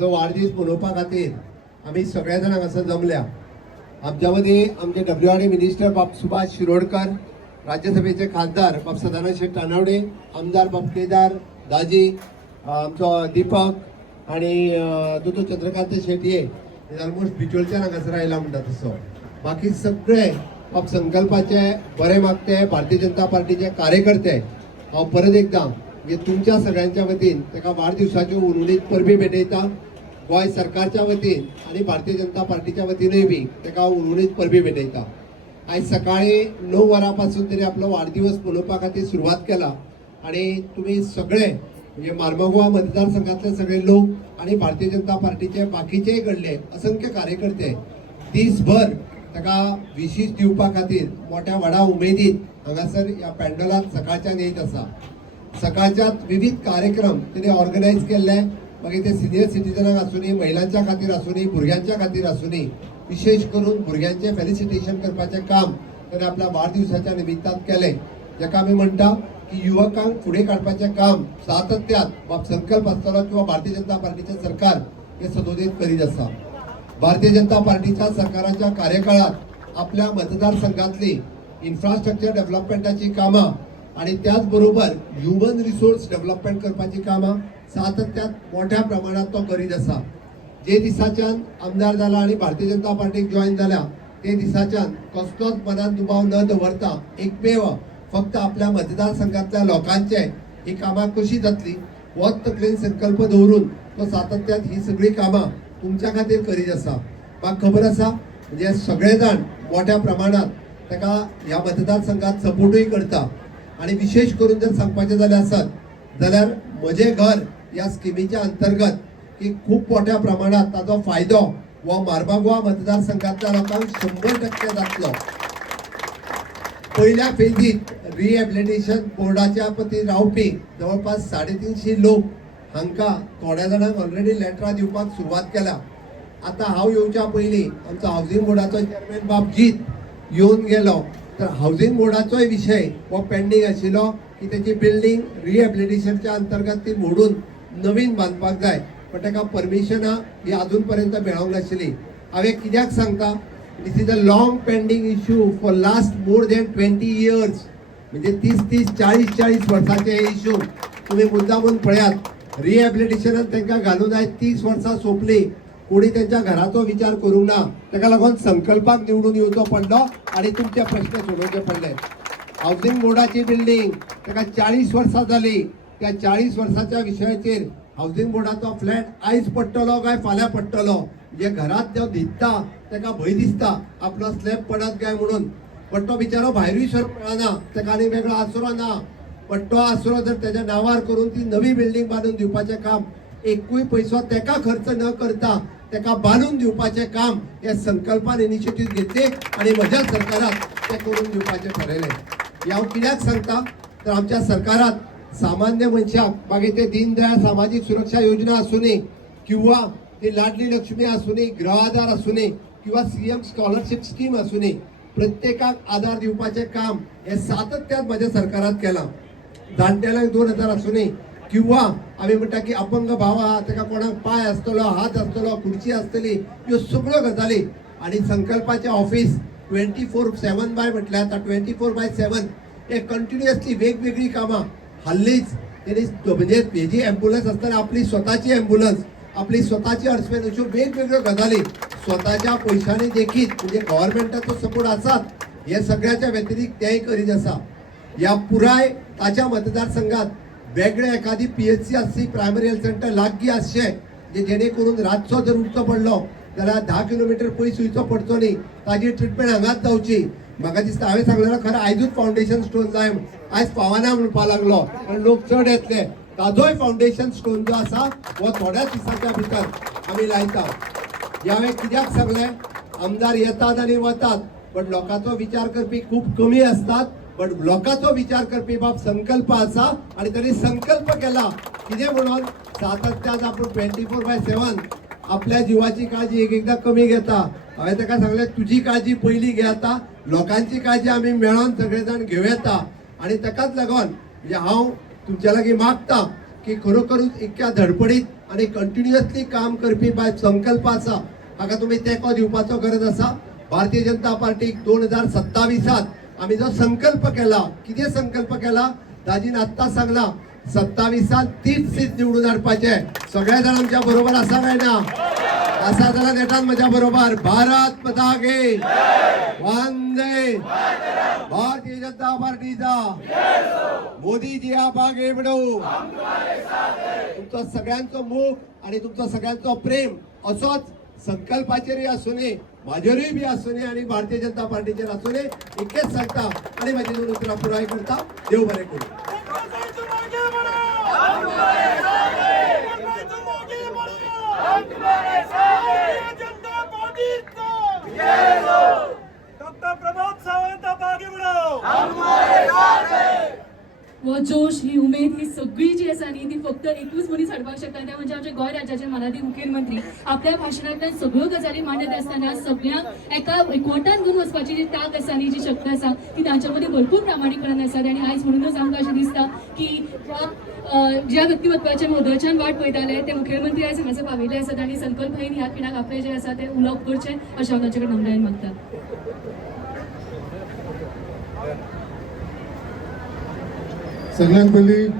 तो वाढदिवस मनोवपा खातीर आमी सगळे जाणां हांगासर जमल्या. आमच्या मदीं आमचे WRD मिनिस्टर बाब सुभाष शिरोडकर, राज्यसभेचे खासदार बाब सदानंद शेट तानावडे, आमदार बाब केदार दाजी, आमचो दीपक आणि दोतोर चंद्रकांत शेटये ऑलमोस्ट बिचोलच्यान हांगासर आयला म्हणटा तसो. बाकी सगळे बाब संकल्पाचे बरे मागते भारतीय जनता पार्टीचे कार्यकर्ते हांव परत एकदां म्हणजे तुमच्या सगळ्यांच्या वतीन ताका वाडदिवसाच्यो उर्वरीत परबी भेटयता. गोंय सरकारच्या वतीन आणि भारतीय जनता पार्टीच्या वतीनय बी ताका उर्वरीत परबी भेटयता. आज सकाळी 9 वरांपासून तरी आपलो वाडदिवस मनोवपा खातीर सुरवात केला आणि तुम्ही सगळे म्हणजे मार्मागोवा मतदारसंघातले सगळे लोक आणि भारतीय जनता पार्टीचे बाकीचे घडले असंख्य कार्यकर्ते दिसभर ताका विशीश दिवपा खातीर मोठ्या व्हडा उमेदीन हांगासर ह्या पॅन्डलात सकाळच्यान येत आसा. सकाळच्यात विविध कार्यक्रम त्यांनी ऑर्गनायज केल्ले, मागीर ते सिनियर सिटीजनांक आसूनी, महिलांच्या खातीर आसूनी, भुरग्यांच्या खातीर आसूनी, विशेष करून भुरग्यांचे फेलिसिटेशन करपाचें काम ताणें आपल्या वाडदिवसाच्या निमित्तान केलें. जाका आमी म्हणटा की युवकांक फुडें काडपाचें काम सातत्यान बाब संकल्प आसतलो किंवा भारतीय जनता पार्टीचें सरकार हे सदोदीत करीत आसा. भारतीय जनता पार्टीच्या सरकाराच्या कार्यकाळात आपल्या मतदारसंघातली इन्फ्रास्ट्रक्चर डेव्हलपमेंटाची कामां आणि त्याचबरोबर ह्युमन रिसोर्स डेव्हलपमेंट करपाची कामां सातत्यान मोठ्या प्रमाणात तो करीत आसा. जे दिसाच्यान आमदार जाला आणि भारतीय जनता पार्टीक जॉईन झाल्या ते दिसाच्यान कसलोच मनात दुबाव न दवरता एकमेव फक्त आपल्या मतदारसंघातल्या लोकांचे ही कामां कशी जातली होच तकलेन संकल्प दवरून तो सातत्यान ही सगळी कामां तुमच्या खातीर करीत आसा. म्हाका खबर आसा म्हणजे सगळे जाण मोठ्या प्रमाणात ताका ह्या मतदारसंघात सपोर्टूय करता आणि विशेष करून जर सांगपाचें जाल्यार आसत जाल्यार म्हजें घर ह्या स्किमीच्या अंतर्गत की खूप मोठ्या प्रमाणात ताजो फायदो हो मार्मागोवा मतदारसंघातल्या लोकांक 100% जातलो. पहिल्या फेजीत रिहॅबिलिटेशन बोर्डाच्या पती रावपी जवळपास 350 लोक हांकां थोड्या जाणांक ऑलरेडी लेटरां दिवपाक सुरवात केल्या. आता हांव येवच्या पयलीं आमचो हावजींग बोर्डाचो चेअरमॅन बाब जीत येवन गेलो तर हावजींग बोर्डाचोय विशय हो पेंडींग आशिल्लो की तेची बिल्डींग रिहॅबिलिटेशनच्या अंतर्गत ती मोडून नवीन बांदपाक जाय, पण ताका परमिशनां ही अजून पर्यंत मेळोंक नाशिल्ली. हांवें कित्याक सांगता, this is a long pending issue for last more than 20 years. म्हणजे 30 40 वर्सांचे हे इश्यू तुम्ही मुद्दामून पळयात. रिहॅबिलिटेशनात तांकां घालून आयज 30 वर्सां सोंपली, कोणी त्यांच्या घराचो विचार करूंक ना. ताका लागून संकल्पाक निवडून येवचो पडलो आणि तुमचे प्रश्न सोडोवचे पडले. हावजींग बोर्डाची बिल्डींग ताका 40 वर्सां जाली. त्या 40 वर्साच्या विशयाचेर हावजींग बोर्डाचो फ्लॅट आयज पडटलो काय फाल्यां पडटलो जे घरात जो न्हिदता ताका भंय दिसता आपलो स्लॅब पडत काय म्हणून, पण तो बिचारो भायरूय सर मेळना, ताका आनी वेगळो आसरो ना. पण तो आसरो जर त्याच्या नांवार करून ती नवी बिल्डींग बांदून दिवपाचें काम एकूय पयसो ताका खर्च न करता ताका बांदून दिवपाचें काम हे संकल्पान इनिशिएटीव घेतले आणि म्हज्या सरकारात ते करून दिवपाचें ठरयलें. हांव कित्याक सांगता तर आमच्या सरकारात सामान्य मनशाक मागीर ते दीनदयाळ सामाजिक सुरक्षा योजना आसूनी किंवा ती लाडली लक्ष्मी आसूनी, गृह आधार आसूनी किंवा CM स्कॉलरशिप स्कीम आसूनी, प्रत्येकाक आधार दिवपाचें काम हे सातत्यान म्हज्या सरकारात केलां. जाणटेल्यांक 2000 आसूनी किंवा आमी म्हणटा की अपंग भाव आहा ताका कोणाक पाय आसतलो, हात आसतलो, खुर्ची आसतली, ह्यो सगळ्यो गजाली आणि संकल्पाचें ऑफिस 24/7 बाय म्हटल्यार आतां 24/7 हे कंटिन्युअसली वेगवेगळी कामां. हल्लीच त्यांनी म्हणजे हेजी ॲम्ब्युलन्स आसतना आपली स्वताची ॲम्ब्युलन्स, आपली स्वताची हर्समेन अश्यो वेगवेगळ्यो गजाली स्वताच्या पयशांनी देखीत म्हणजे गव्हर्मेंटाचो सपोर्ट आसात हे सगळ्याच्या व्यतिरिक्त तेय करीत आसा. ह्या पुराय ताच्या मतदारसंघात वेगळे एखादी PHC आसची, प्रायमरी हेल्थ सेंटर लागीं आसचें जेणे करून रातचो जर उठचो पडलो जाल्यार 10 किलोमीटर पयस वयचो पडचो न्ही, ताजी ट्रिटमेंट हांगाच जावची. म्हाका दिसता हांवें सांगलें खरें आयजूच फावंडेशन स्टोन जाय, आयज पावना म्हणपाक लागलो आनी लोक चड येतले. ताजोय फावंडेशन स्टोन जो आसा हो थोड्याच दिसाच्या भितर आमी लायता. हांवें कित्याक सांगलें, आमदार येतात आनी वतात पण लोकांचो विचार करपी खूब कमी असतात. पण लोकांचो विचार करपी बाब संकल्प आसा आणि त्यांनी संकल्प केला कितें म्हणून सातत्यान आपूण 24/7 आपल्या जीवाची काळजी एकदा कमी घेता. हांवें ताका सांगलें तुजी काळजी पयली घे, आता लोकांची काळजी आमी मेळोन सगळे जाण घेव येता. आणि ताकाच लागून म्हणजे हांव तुमच्या लागीं मागता की खरोखरूच इतक्या धडपडीत आणि कंटिन्युअसली काम करपी संकल्प आसा हाका तुम्ही तेंको दिवपाचो गरज आसा. भारतीय जनता पार्टीक 2027 आम्ही जो संकल्प केला, किती संकल्प केला दाजीन आत्ता सांगला, 27 30 सीट निवडून हाडपाचे. सगळे जण आमच्या बरोबर आसा काय ना? असा जरा देतात माझ्या बरोबर. भारत माता की वंदे भारतीय जनता पार्टीचा मोदीजी आप आगे बढो. तुमचं सगळ्यांचं मोग आणि तुमचं सगळ्यांचं प्रेम असोच संकल्पाचेरय असू नये, माझेरय बी असू नये आणि भारतीय जनता पार्टीचेर असू नये. इतकेच सांगता आणि माझी दोन उतरां पुराय करता. देव बरें करूं. डॉक्टर प्रमोद सावंत आप आगे बढ़ो. हो जोश, ही उमेद, ही सगळी जी आसा न्ही ती फक्त एकूच मनीस हाडपाक शकता, ते म्हणजे आमचे गोंय राज्याचे माननीय मुखेलमंत्री. आपल्या भाशणांतल्यान सगळ्यो गजाली मांडत आसतना सगळ्यांक एका एकवटान घेवन वचपाची जी तांक आसा न्ही, जी शक्त आसा ती तांच्या मदीं भरपूर प्रामाणीकपणान आसा. आणि आयज म्हणूनच आमकां अशें दिसता की ज्या व्यक्तिमत्वाचे मोदच्यान वाट पळयताले ते मुखेलमंत्री आयज हांगासर पाविल्ले आसात आणि संकल्पहीन ह्या खिणाक आपले जे आसा ते उलोवप करचें अशें हांव तांचे कडेन नम्रायेन मागता. सगळ्यात पयलीं